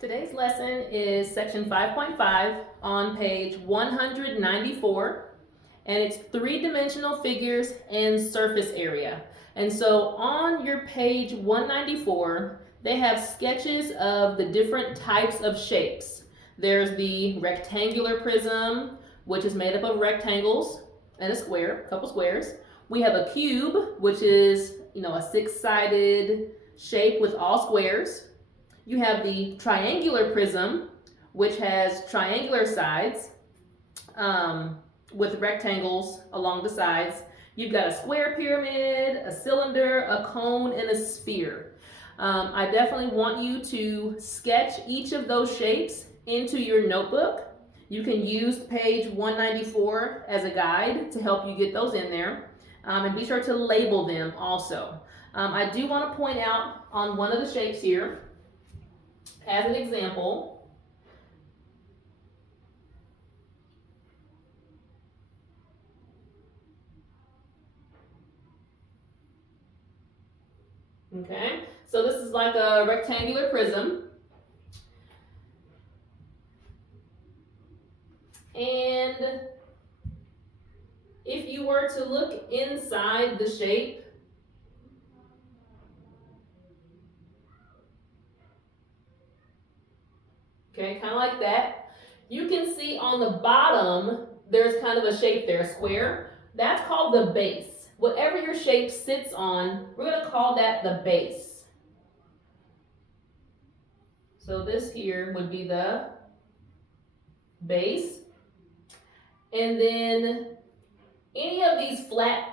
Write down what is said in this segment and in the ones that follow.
Today's lesson is section 5.5 on page 194, and it's three-dimensional figures and surface area. And so on your page 194, they have sketches of the different types of shapes. There's the rectangular prism, which is made up of rectangles and a square, a couple squares. We have a cube, which is, a six-sided shape with all squares. You have the triangular prism, which has triangular sides with rectangles along the sides. You've got a square pyramid, a cylinder, a cone, and a sphere. I definitely want you to sketch each of those shapes into your notebook. You can use page 194 as a guide to help you get those in there. And be sure to label them also. I do want to point out on one of the shapes here, as an example, okay, so this is like a rectangular prism, and if you were to look inside the shape, okay, kind of like that, you can see on the bottom there's kind of a shape there, a square. That's called the base. Whatever your shape sits on, we're going to call that the base. So this here would be the base. And then any of these flat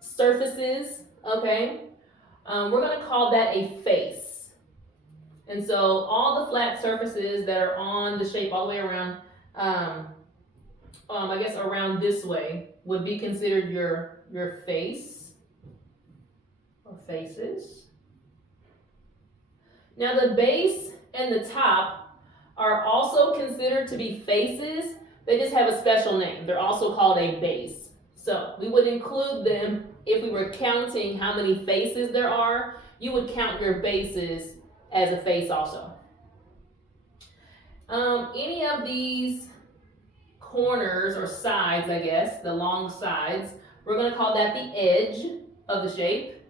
surfaces, okay, we're going to call that a face. And so all the flat surfaces that are on the shape all the way around, I guess around this way, would be considered your face or faces. Now the base and the top are also considered to be faces. They just have a special name. They're also called a base. So we would include them if we were counting how many faces there are. You would count your bases as a face also. Any of these corners or sides, I guess, the long sides, we're going to call that the edge of the shape.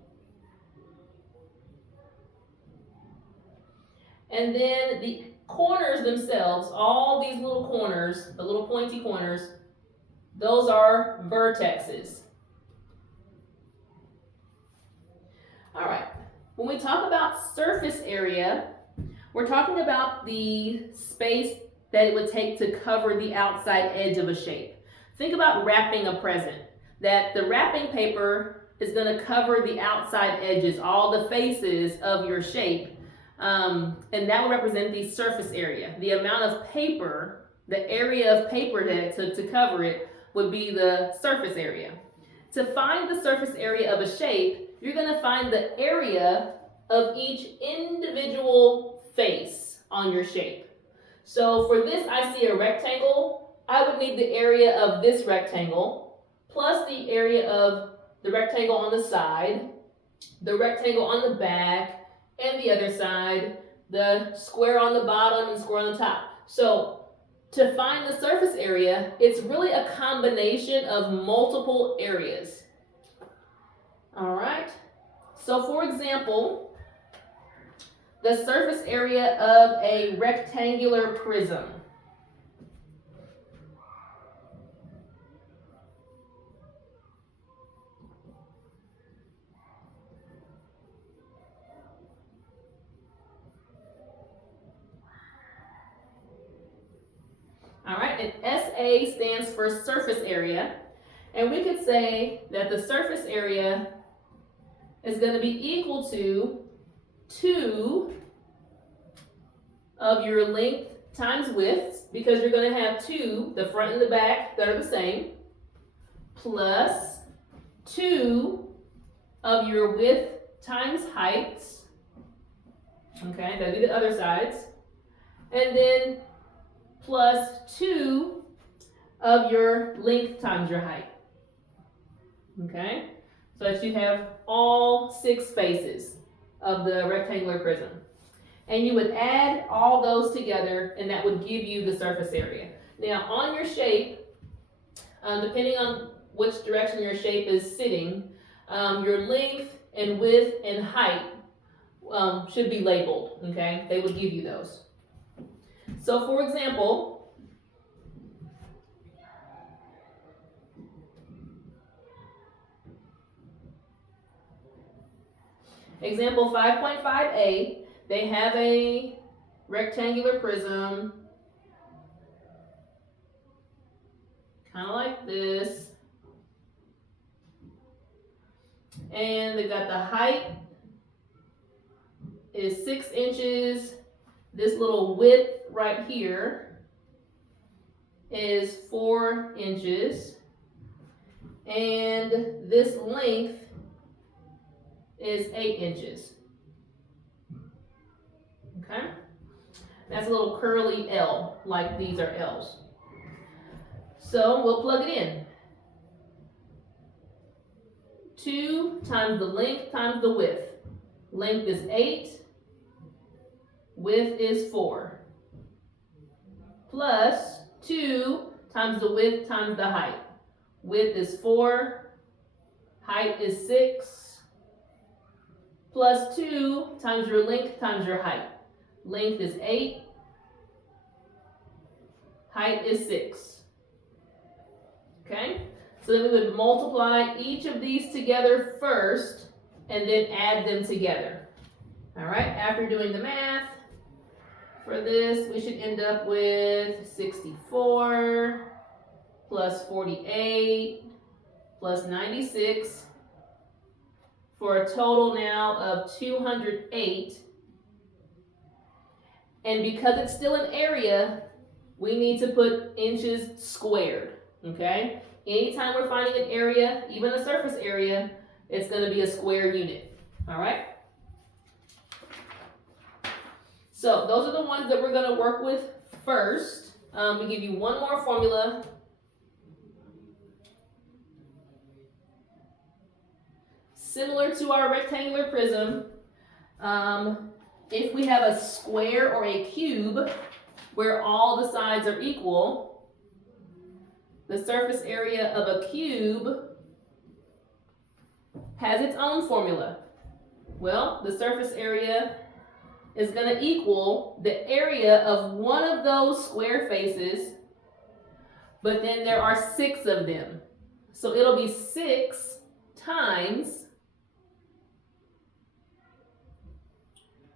And then the corners themselves, all these little corners, the little pointy corners, those are vertexes. All right, when we talk about surface area, we're talking about the space that it would take to cover the outside edge of a shape. Think about wrapping a present, that the wrapping paper is going to cover the outside edges, all the faces of your shape, and that will represent the surface area. The amount of paper, the area of paper to cover it would be the surface area. To find the surface area of a shape, you're going to find the area of each individual face on your shape. So for this, I see a rectangle. I would need the area of this rectangle plus the area of the rectangle on the side, the rectangle on the back, and the other side, the square on the bottom and square on the top. So to find the surface area, it's really a combination of multiple areas. All right. So for example, the surface area of a rectangular prism. All right, and SA stands for surface area. And we could say that the surface area is going to be equal to 2 of your length times width, because you're going to have 2, the front and the back, that are the same, plus 2 of your width times height. Okay, that'd be the other sides. And then plus 2 of your length times your height. Okay, so that you have all 6 faces of the rectangular prism. And you would add all those together, and that would give you the surface area. Now, on your shape, depending on which direction your shape is sitting, your length and width and height should be labeled, okay? They would give you those. So for example, example 5.5a, they have a rectangular prism, kind of like this. And they got the height is 6 inches. This little width right here is 4 inches. And this length is 8 inches. Okay? That's a little curly L, like these are L's. So we'll plug it in. 2 times the length times the width. Length is 8, width is 4. Plus 2 times the width times the height. Width is 4, height is 6. Plus 2 times your length times your height. Length is 8, height is 6. Okay? So then we would multiply each of these together first and then add them together. All right, after doing the math for this, we should end up with 64 plus 48 plus 96 for a total now of 208. And because it's still an area, we need to put inches squared, okay? Anytime we're finding an area, even a surface area, it's going to be a square unit, all right? So those are the ones that we're going to work with first. We give you one more formula. Similar to our rectangular prism, if we have a square or a cube where all the sides are equal, the surface area of a cube has its own formula. Well, the surface area is going to equal the area of one of those square faces, but then there are 6 of them. So it'll be 6 times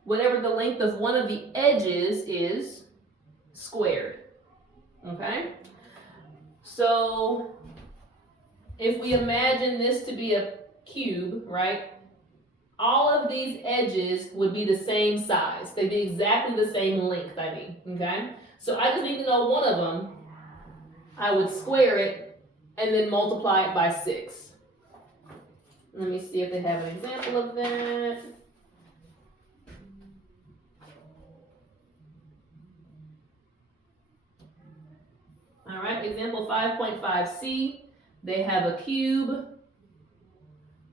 whatever the length of one of the edges is squared, okay? So if we imagine this to be a cube, right? All of these edges would be the same size. They'd be exactly the same length, okay? So I just need to know one of them. I would square it and then multiply it by 6. Let me see if they have an example of that. All right, example 5.5c, they have a cube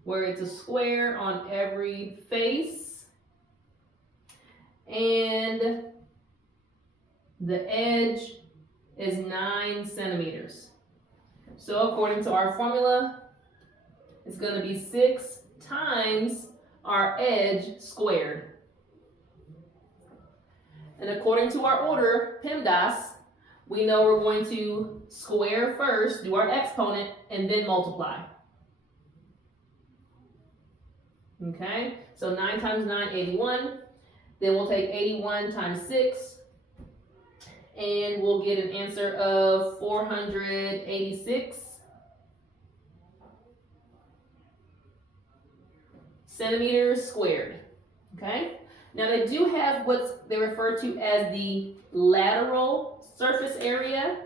where it's a square on every face, and the edge is 9 centimeters. So according to our formula, it's going to be 6 times our edge squared. And according to our order, PEMDAS, we know we're going to square first, do our exponent, and then multiply. Okay, so 9 times 9, 81. Then we'll take 81 times 6, and we'll get an answer of 486 centimeters squared. Okay, now they do have what they refer to as the lateral surface area,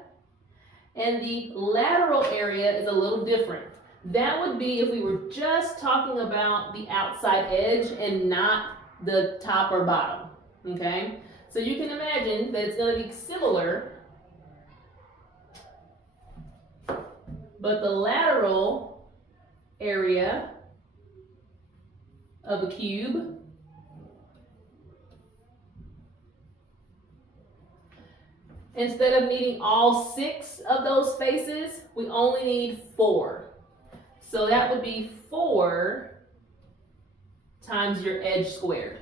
and the lateral area is a little different. That would be if we were just talking about the outside edge and not the top or bottom, okay? So you can imagine that it's going to be similar, but the lateral area of a cube instead of needing all 6 of those faces, we only need 4. So that would be 4 times your edge squared.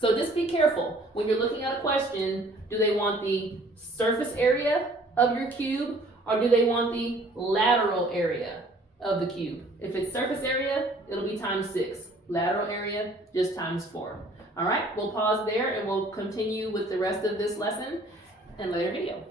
So just be careful. When you're looking at a question, do they want the surface area of your cube or do they want the lateral area of the cube? If it's surface area, it'll be times 6. Lateral area, just times 4. All right, we'll pause there and we'll continue with the rest of this lesson in a later video.